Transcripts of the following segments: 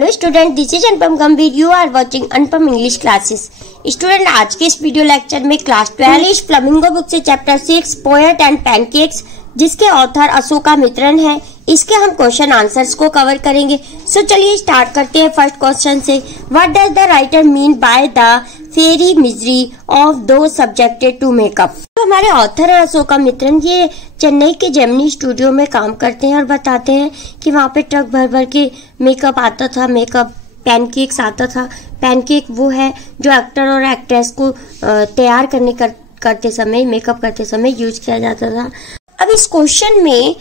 Hello student, this is Anupam Gambhir. You are watching Anupam English classes. Student, आज के इस video lecture में क्लास 12 इंग्लिश फ्लेमिंगो बुक से chapter 6 poet and pancakes, जिसके author Ashokamitran है, इसके हम क्वेश्चन आंसर्स को कवर करेंगे। सो चलिए स्टार्ट करते हैं फर्स्ट क्वेश्चन से। What does the writer mean by the fiery misery of those subjected to makeup. तो हमारे ऑथर है अशोका मित्रन, ये चेन्नई के जेमिनी स्टूडियो में काम करते हैं और बताते हैं कि वहाँ पे ट्रक भर भर के मेकअप आता था, मेकअप पैनकेक्स आता था। पैनकेक वो है जो एक्टर और एक्ट्रेस को तैयार करते समय, मेकअप करते समय यूज किया जाता था। अब इस क्वेश्चन में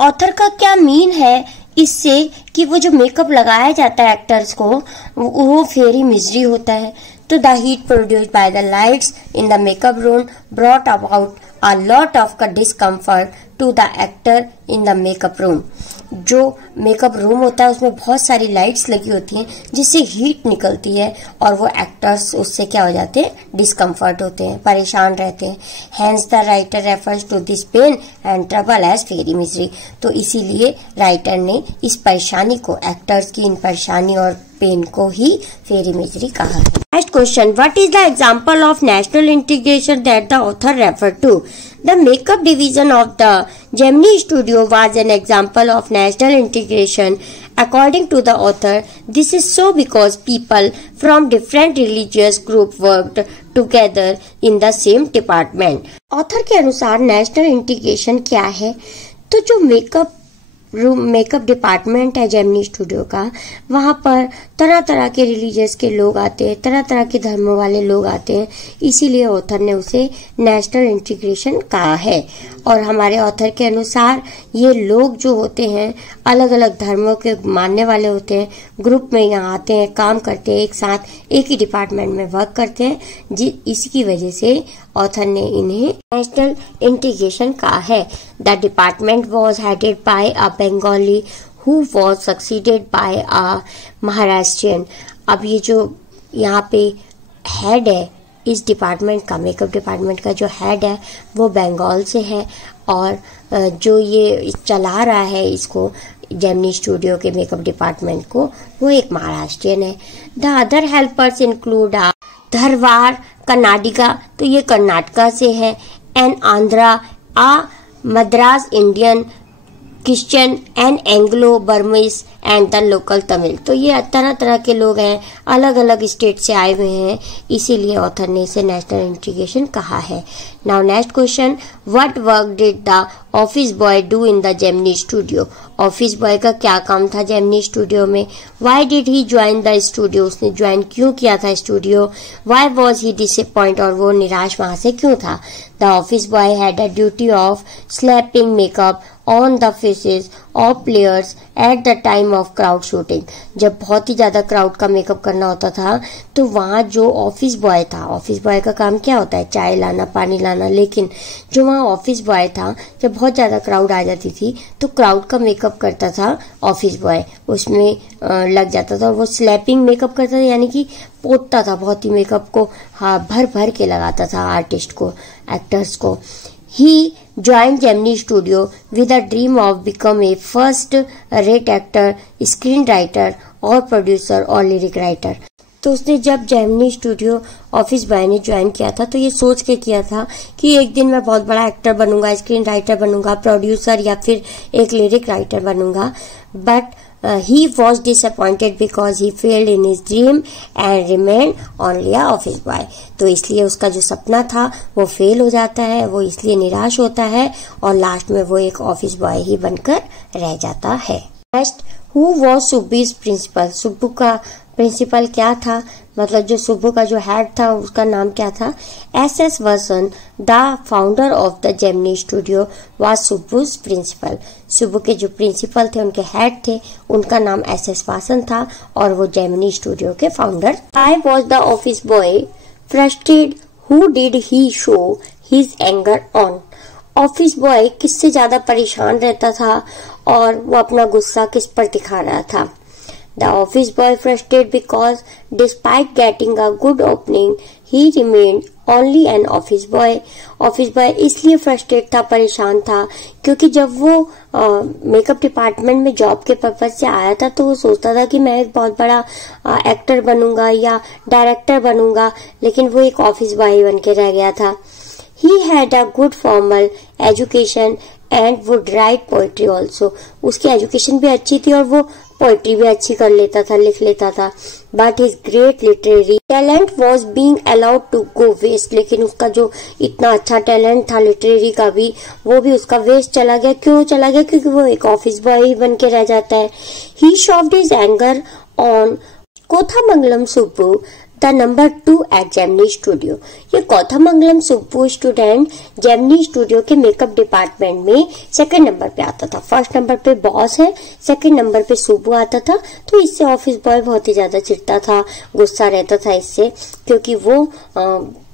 ऑथर का क्या मीन है इससे कि वो जो मेकअप लगाया जाता है एक्टर्स को वो फेरी मिजरी होता है। तो the heat produced by the lights in the makeup room brought about a lot of discomfort to the actor in the makeup room। जो मेकअप रूम होता है उसमें बहुत सारी लाइट्स लगी होती हैं जिससे हीट निकलती है और वो एक्टर्स उससे क्या हो जाते हैं, डिस्कम्फर्ट होते हैं, परेशान रहते हैं। Hence the writer refers to this pain and trouble as fiery misery. तो इसीलिए राइटर ने इस परेशानी को, एक्टर्स की इन परेशानी और पेन को ही फेरी मिजरी कहा है। Next question, what is the example of national integration that the author refer to. The makeup division of the Gemini Studio was an example of national integration. According to the author, this is so because people from different religious groups worked together in the same department. Author के अनुसार national integration क्या है? तो जो makeup department है Gemini studio का, वहाँ पर तरह तरह के रिलीजियस के लोग आते हैं, तरह तरह के धर्मों वाले लोग आते हैं, इसीलिए ऑथर ने उसे नेशनल इंटीग्रेशन कहा है। और हमारे ऑथर के अनुसार ये लोग जो होते हैं अलग अलग धर्मों के मानने वाले होते हैं, ग्रुप में यहाँ आते हैं, काम करते हैं, एक साथ एक ही डिपार्टमेंट में वर्क करते हैं, इसकी वजह से ऑथर ने इन्हें नेशनल इंटीग्रेशन कहा है। The department was headed by a Bengali who was succeeded by a Maharashtrian. अब ये जो यहाँ पे हेड है इस डिपार्टमेंट का, मेकअप डिपार्टमेंट का जो हेड है वो बंगाल से है और जो ये चला रहा है इसको, जेमिनी स्टूडियो के मेकअप डिपार्टमेंट को, वो एक महाराष्ट्रियन है। The other helpers include Dharwar Karnataka, तो ये कर्नाटका से है, and Andhra, Madras Indian, Christian and Anglo Burmese and the local Tamil. तो ये तरह तरह के लोग हैं, अलग अलग स्टेट से आए हुए हैं, इसीलिए ऑथर ने इसे नेशनल इंटीग्रेशन कहा है। Now next question, what work did the office boy do in the Gemini studio. Office boy का क्या काम था जेमिनी स्टूडियो में। Why did he join the studio, उसने ज्वाइन क्यों किया था studio. Why was he disappoint, और वो निराश वहां से क्यों था। The office boy had a duty of slapping makeup on the faces of players at the time of crowd shooting. जब बहुत ही ज्यादा क्राउड का मेकअप करना होता था तो वहाँ जो ऑफिस बॉय था, ऑफिस बॉय का काम क्या होता है, चाय लाना, पानी लाना, लेकिन जो वहाँ ऑफिस बॉय था, जब बहुत ज्यादा क्राउड आ जाती थी तो क्राउड का मेकअप करता था ऑफिस बॉय, उसमें लग जाता था और वो स्लैपिंग मेकअप करता था, यानी कि पोतता था, बहुत ही मेकअप को भर भर के लगाता था आर्टिस्ट को, एक्टर्स को। He joined Gemini Studio with a dream of become a first-rate actor, screenwriter और producer और lyric writer। तो उसने जब जेमिनी स्टूडियो ऑफिस बॉय ने ज्वाइन किया था तो ये सोच के किया था कि एक दिन मैं बहुत बड़ा एक्टर बनूंगा, स्क्रीन राइटर बनूंगा, प्रोड्यूसर या फिर एक लिरिक राइटर बनूंगा। But he was disappointed because he failed in his dream and remained only a office boy। तो इसलिए उसका जो सपना था वो फेल हो जाता है, वो इसलिए निराश होता है और लास्ट में वो एक ऑफिस बॉय ही बनकर रह जाता है। Next, who was Subbu's principal. Subbu का प्रिंसिपल क्या था, मतलब जो सुब्बू का जो हेड था उसका नाम क्या था। S Vasan, the founder of the Gemini studio, was Subbu's principal. Subbu के जो प्रिंसिपल थे, उनके हेड थे, उनका नाम एस वासन था और वो जेमिनी स्टूडियो के founder. I was the office boy frustrated, who did he show his anger on. Office boy किससे ज्यादा परेशान रहता था और वो अपना गुस्सा किस पर दिखा रहा था। The office boy frustrated because despite getting a good opening, he remained only an office boy. Office boy इसलिए फ्रस्ट्रेट था, परेशान था, क्योंकि जब वो मेकअप डिपार्टमेंट में जॉब के पर्पज से आया था तो वो सोचता था कि मैं एक बहुत बड़ा एक्टर बनूंगा या डायरेक्टर बनूंगा, लेकिन वो एक ऑफिस बॉय बन के रह गया था। He had a good formal education and would write poetry also. उसकी एजुकेशन भी अच्छी थी और वो पोएट्री भी अच्छी कर लेता था, लिख लेता था। But his great literary talent was being allowed to go waste. लेकिन उसका जो इतना अच्छा टैलेंट था लिटरेरी का भी, वो भी उसका वेस्ट चला गया। क्यों चला गया? क्योंकि वो एक ऑफिस बॉय ही बन के रह जाता है। He shoved his anger on Kothamangalam Subbu the number 2 at Gemini studio. ये कोथामंगलम सुब्बू स्टूडेंट जेमिनी स्टूडियो के मेकअप डिपार्टमेंट में सेकंड नंबर पे आता था। फर्स्ट नंबर पे बॉस है, सेकंड नंबर पे सुब्बू आता था। तो इससे ऑफिस बॉय बहुत ही ज्यादा चिढ़ता था, गुस्सा रहता था इससे, क्योंकि वो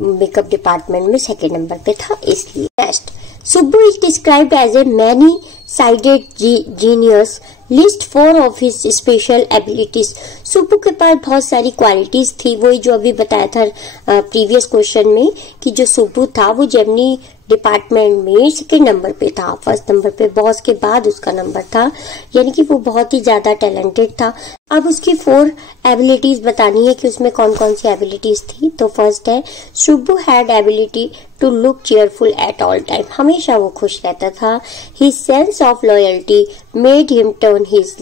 मेकअप डिपार्टमेंट में सेकंड नंबर पे था इसलिए। Next, Subbu is described as a many sided genius, list 4 of his special abilities. Subbu के पास बहुत सारी क्वालिटीज थी, वही जो अभी बताया था प्रीवियस क्वेश्चन में कि जो सुब्बू था वो जेमिनी डिपार्टमेंट में सेकेंड नंबर पे था। फर्स्ट नंबर पे बॉस के बाद उसका नंबर था, यानी कि वो बहुत ही ज्यादा टैलेंटेड था। अब उसकी 4 एबिलिटीज बतानी है कि उसमें कौन कौन सी एबिलिटीज थी। तो फर्स्ट है, Subbu had ability to look cheerful at all time. हमेशा वो खुश रहता था। His sense of loyalty made him turn his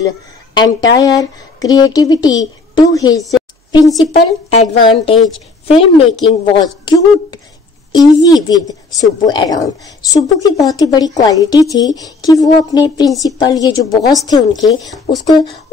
entire creativity to his principal advantage. Film making was quite easy with Subbu around. Subbu की बहुत ही बड़ी क्वालिटी थी कि वो अपने प्रिंसिपल, ये जो बॉस थे उनके,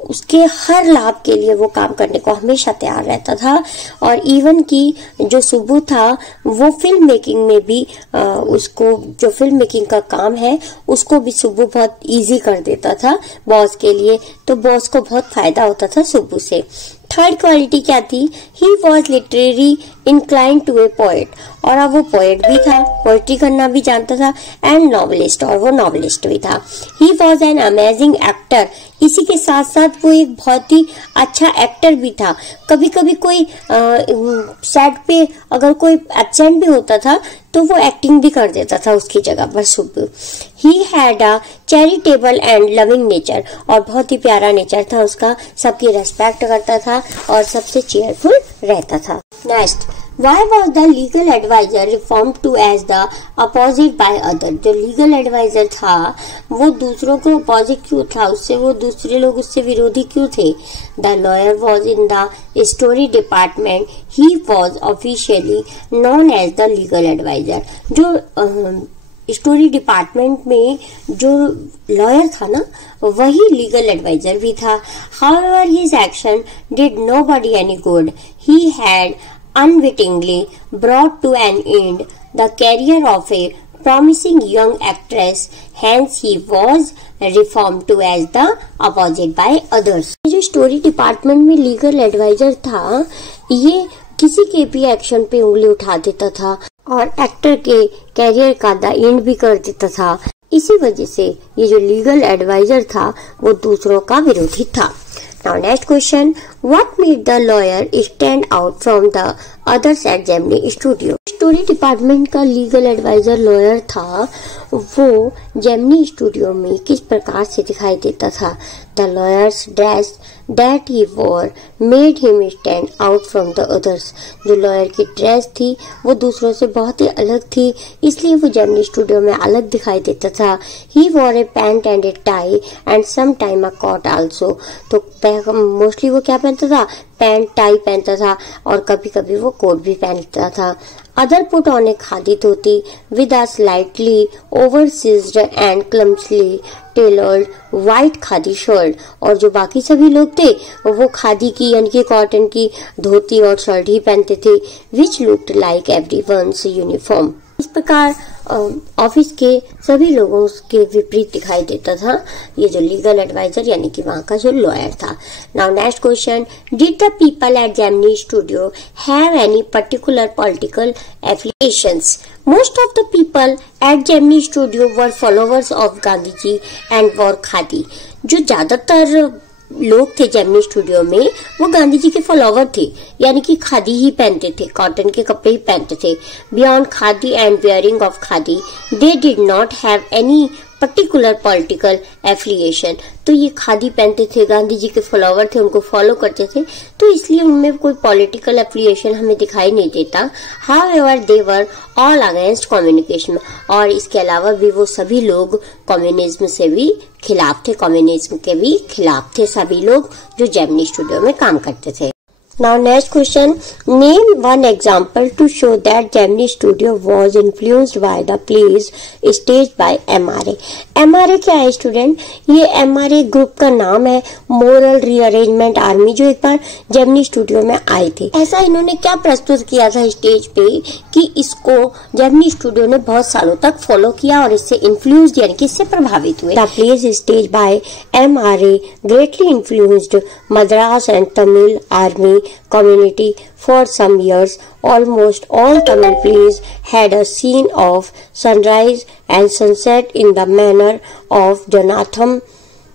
उसके हर लाभ के लिए वो काम करने को हमेशा तैयार रहता था। और इवन कि जो सुब्बू था वो फिल्म मेकिंग में भी उसको, जो फिल्म मेकिंग का काम है उसको भी सुब्बू बहुत इजी कर देता था बॉस के लिए। तो बॉस को बहुत फायदा होता था सुब्बू से। थर्ड क्वालिटी क्या थी? He was literary incline to a poet. और अब वो पोएट भी था, पोएट्री करना भी जानता था, एंड नॉवेलिस्ट, और वो नॉवेलिस्ट भी था। He was an amazing actor. इसी के साथ साथ वो एक बहुत ही अच्छा एक्टर भी था। कभी कभी कोई सेट पे अगर कोई एब्सेंट भी होता था तो वो एक्टिंग भी कर देता था उसकी जगह पर Subbu. He had a charitable and loving nature. और बहुत ही प्यारा नेचर था उसका, सबकी रेस्पेक्ट करता था और सबसे चेयरफुल रहता था। Next, Why was the legal advisor reformed to as the opposite by other? जो लीगल एडवाइजर था वो दूसरों को अपोजिट क्यों था? उससे वो दूसरे लोग उससे विरोधी क्यों थे? The lawyer was in the story department. He was officially known as the legal advisor. जो स्टोरी डिपार्टमेंट में जो लॉयर था ना, वही लीगल एडवाइजर भी था। However, his action did nobody any good. He had unwittingly brought to an end the career of a promising young actress. Hence, he was reformed to as the opposite by others. जो story department में legal adviser था, ये किसी के भी action पे उंगली उठा देता था और एक्टर के कैरियर का द एंड भी कर देता था। इसी वजह से ये जो लीगल एडवाइजर था वो दूसरों का विरोधी था। Now next question, what made the lawyer stand out from the others at Gemini Studio? Story department का लीगल एडवाइजर लॉयर था, वो जेमिनी स्टूडियो में किस प्रकार से दिखाई देता था? The lawyer's dress that he wore made him stand out from the others. जो लॉयर की ड्रेस थी वो दूसरों से बहुत ही अलग थी, इसलिए वो जेमिनी स्टूडियो में अलग दिखाई देता था। He wore a pant and a tie and sometime a coat also. तो मोस्टली वो क्या पहनता था? पैंट टाई पहनता था और कभी कभी वो कोट भी पहनता था। Other put on a khadi dhoti with a slightly oversized and clumsily tailored white khadi shirt. और जो बाकी सभी लोग थे वो खादी की यानी कि कॉटन की धोती और शर्ट ही पहनते थे, विच लुक्ड लाइक एवरीवन्स यूनिफॉर्म। इस प्रकार ऑफिस के सभी लोगों के विपरीत दिखाई देता था ये जो लीगल एडवाइजर यानी कि वहाँ का जो लॉयर था। Now next question, did the people at Gemini studio have any particular political affiliations? Most of the people at Gemini Studio were followers of Gandhi ji and wore khadi. जो ज्यादातर लोग थे जेमिनी स्टूडियो में वो गांधी जी के फॉलोवर थे, यानी कि खादी ही पहनते थे, कॉटन के कपड़े ही पहनते थे। Beyond khadi and wearing of khadi they did not have any particular political affiliation. तो ये खादी पहनते थे, गांधी जी के फॉलोवर थे, उनको फॉलो करते थे, तो इसलिए उनमें कोई पॉलिटिकल एफिलिएशन हमें दिखाई नहीं देता। However they were all against communication, और इसके अलावा भी वो सभी लोग कम्युनिज्म से भी खिलाफ थे, कम्युनिज्म के भी खिलाफ थे सभी लोग जो जेमिनी स्टूडियो में काम करते थे। Now next question, name one example to show that Gemini Studio was influenced by the plays staged by MRA। MRA क्या है स्टूडेंट? ये MRA ग्रुप का नाम है, मोरल रीअरेंजमेंट आर्मी, जो एक बार जेमिनी स्टूडियो में आए थे। ऐसा इन्होंने क्या प्रस्तुत किया था स्टेज पे कि इसको जेमिनी स्टूडियो ने बहुत सालों तक फॉलो किया और इससे इन्फ्लुएंस्ड यानी कि इससे प्रभावित हुए। The plays staged by MRA greatly influenced Madras and Tamil army community for some years. Almost all Tamil plays had a scene of sunrise and sunset in the manner of Jonatham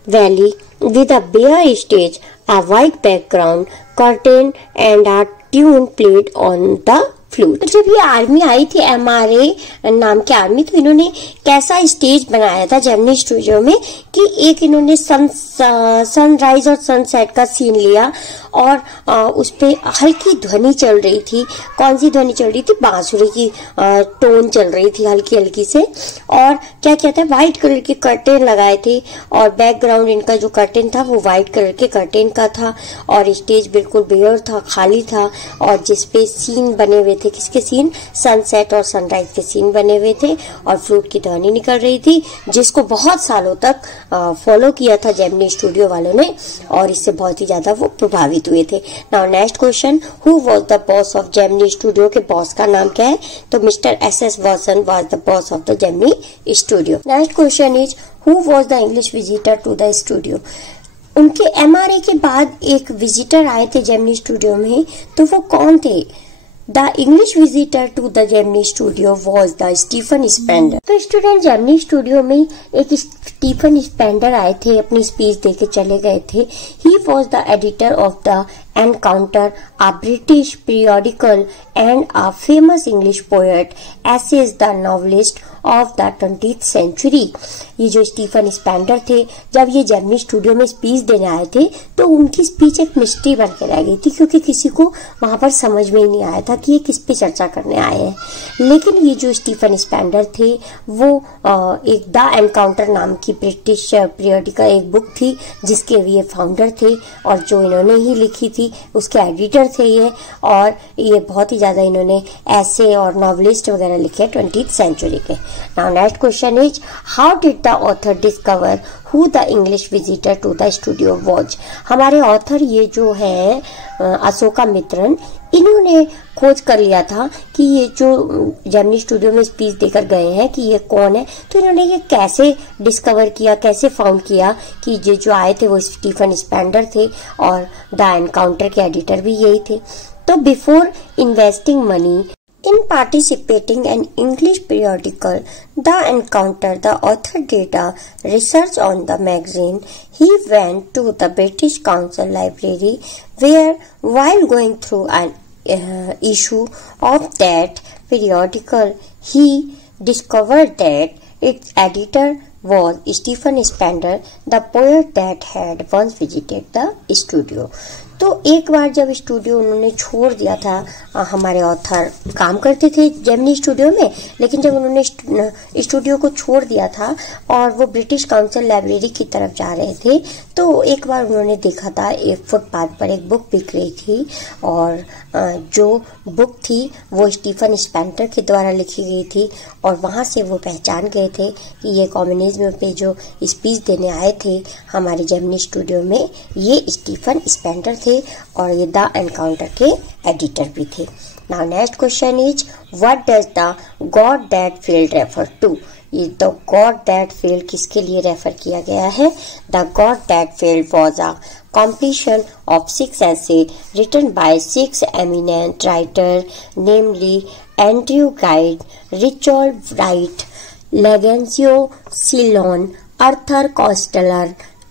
Valley, with a bare stage, a white background, curtain and a tune played on the flute. जब ये army आई थी MRA नाम की army, तो इन्होंने कैसा stage बनाया था जेमिनी स्टूडियो में कि एक इन्होंने सनराइज और सनसेट का सीन लिया और उस पे हल्की ध्वनि चल रही थी। कौन सी ध्वनि चल रही थी? बांसुरी की टोन चल रही थी हल्की हल्की से। और क्या क्या था? व्हाइट कलर के कर्टेन लगाए थे और बैकग्राउंड इनका जो कर्टेन था वो व्हाइट कलर के कर्टेन का था और स्टेज बिल्कुल बेयर था, खाली था, और जिसपे सीन बने हुए थे। किसके सीन? सनसेट और सनराइज के सीन बने हुए थे और फ्लूट की ध्वनि निकल रही थी, जिसको बहुत सालों तक फॉलो किया था जेमिनी स्टूडियो वालों ने और इससे बहुत ही ज्यादा वो प्रभावित हुए थे। Now next question, who was the boss of Gemini studio? के बॉस का नाम क्या है? तो mister SS Watson was the boss of the Gemini studio. Next question is, who was the English visitor to the studio? उनके MRA के बाद एक विजिटर आए थे जेमिनी स्टूडियो में, तो वो कौन थे? The English visitor to the Gemini Studio was the Stephen Spender। तो स्टूडेंट जेमिनी स्टूडियो में एक स्टीफन स्पेंडर आए थे, अपनी स्पीच देके चले गए थे। He was the editor of the Encounter, a British periodical and a famous English poet, essays the novelist of the 20th century। ये जो स्टीफन स्पेंडर थे, जब ये जेमिनी स्टूडियो में स्पीच देने आए थे तो उनकी स्पीच एक मिस्ट्री बन के रह गई थी, क्योंकि किसी को वहां पर समझ में ही नहीं आया था कि ये किस पे चर्चा करने आए हैं। लेकिन ये जो स्टीफन स्पेंडर थे वो एक द एनकाउंटर नाम की ब्रिटिश पीरियडिकल एक बुक थी जिसके ये फाउंडर थे और जो इन्होंने ही लिखी थी, उसके एडिटर थे ये, और ये बहुत ही ज्यादा इन्होंने ऐसे और नॉवलिस्ट वगैरह लिखे 20th सेंचुरी के। Now next question is, how did the author discover who the English visitor to the studio was? हमारे ऑथर ये जो है अशोका मित्रन, इन्होंने खोज कर लिया था कि ये जो जेमिनी स्टूडियो में स्पीच देकर गए हैं कि ये कौन है। तो इन्होंने ये कैसे डिस्कवर किया, कैसे फाउंड किया कि ये जो आए थे वो स्टीफन स्पेंडर थे और द एनकाउंटर के एडिटर भी यही थे। तो before investing money in participating in English periodical The Encounter, the author did a research on the magazine. He went to the British Council Library where, while going through an issue of that periodical, he discovered that its editor was Stephen Spender, the poet that had once visited the studio। तो एक बार जब studio उन्होंने छोड़ दिया था, हमारे author काम करते थे जेमिनी स्टूडियो में, लेकिन जब उन्होंने स्टूडियो को छोड़ दिया था और वो ब्रिटिश काउंसिल लाइब्रेरी की तरफ जा रहे थे, तो एक बार उन्होंने देखा था एक फुटपाथ पर एक बुक बिक रही थी और जो बुक थी वो स्टीफन स्पेंडर के द्वारा लिखी गई थी और वहां से वो पहचान गए थे कि ये कम्युनिज्म पे जो स्पीच देने आए थे हमारे जेमिनी स्टूडियो में, ये स्टीफन स्पेंडर थे और ये द एनकाउंटर के एडिटर भी थे। Now next question is, what does the god that failed refer to? ये द गॉड दैट फेल्ड किसके लिए रेफर किया गया है? The god that failed was a completion of 6 essays written by 6 eminent writers, namely Andrew Gide, Richard Wright, Legencio Silon, Arthur Koestler,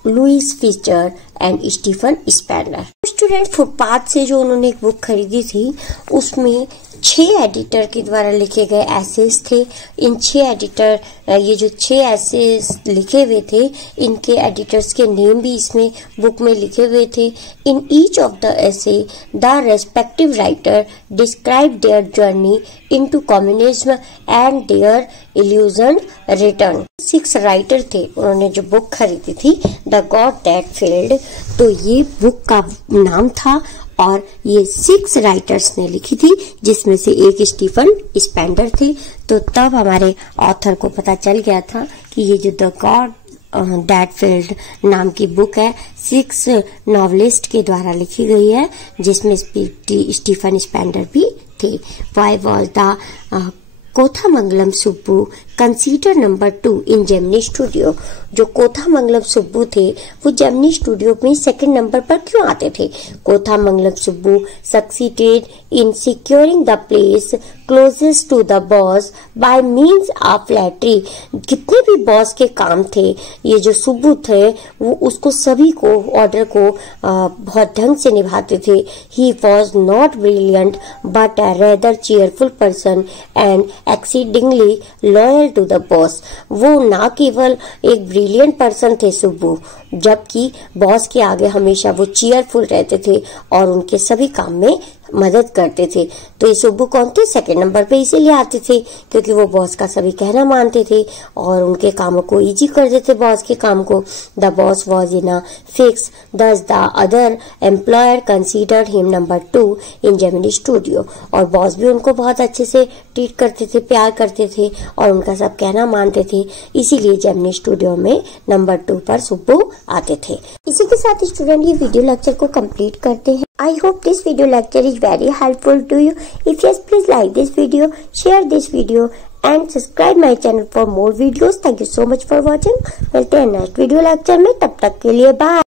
Louis Fischer and Stephen Spender. Student, footpath से जो उन्होंने एक book खरीदी थी उसमें 6 एडिटर के द्वारा लिखे गए एसेस थे। इन 6 एडिटर, ये जो 6 एसेस लिखे हुए थे, इनके एडिटर्स के नेम भी इसमें बुक में लिखे हुए थे। In each of the essay the respective writer describe their journey into communism and their illusion return. 6 writer थे, उन्होंने जो बुक खरीदी थी द गॉड दैट फेल्ड, तो ये बुक का नाम था और ये 6 राइटर्स ने लिखी थी, जिसमें से एक स्टीफन स्पेंडर थे। तो तब हमारे ऑथर को पता चल गया था कि ये जो द गॉड दैट फेल्ड नाम की बुक है 6 नॉवलिस्ट के द्वारा लिखी गई है, जिसमें स्टीफन स्पेंडर भी थे। Why was the Kothamangalam Subbu consider number 2 in Gemini studio. जो कोथामंगलम सुब्बू थे वो जेमिनी स्टूडियो में 2nd नंबर पर क्यों आते थे? Kothamangalam Subbu succeeded in securing the place closest to the boss by means of flattery. कितने भी बॉस के काम थे, ये जो सुब्बू थे वो उसको सभी को ऑर्डर को बहुत ढंग से निभाते थे। He was not brilliant but a rather cheerful person and exceedingly loyal to the boss. वो ना केवल एक ब्रिलियंट पर्सन थे सुब्बू, जबकि बॉस के आगे हमेशा वो चीयरफुल रहते थे और उनके सभी काम में मदद करते थे। तो ये सुब्बू कौन थे? 2nd नंबर पे इसीलिए आते थे क्योंकि वो बॉस का सभी कहना मानते थे और उनके कामों को इजी कर देते बॉस के काम को। The boss was in a fix, thus the other employer considered him number 2 in Gemini studio. और बॉस भी उनको बहुत अच्छे से ट्रीट करते थे, प्यार करते थे और उनका सब कहना मानते थे, इसीलिए जेमिनी स्टूडियो में नंबर 2 पर सुब्बू आते थे। इसी के साथ स्टूडेंट ये वीडियो लेक्चर को कंप्लीट करते हैं। I hope this video lecture is very helpful to you. If yes, please like this video, share this video and subscribe my channel for more videos. Thank you so much for watching. मिलते हैं next video lecture में, तब तक के लिए bye.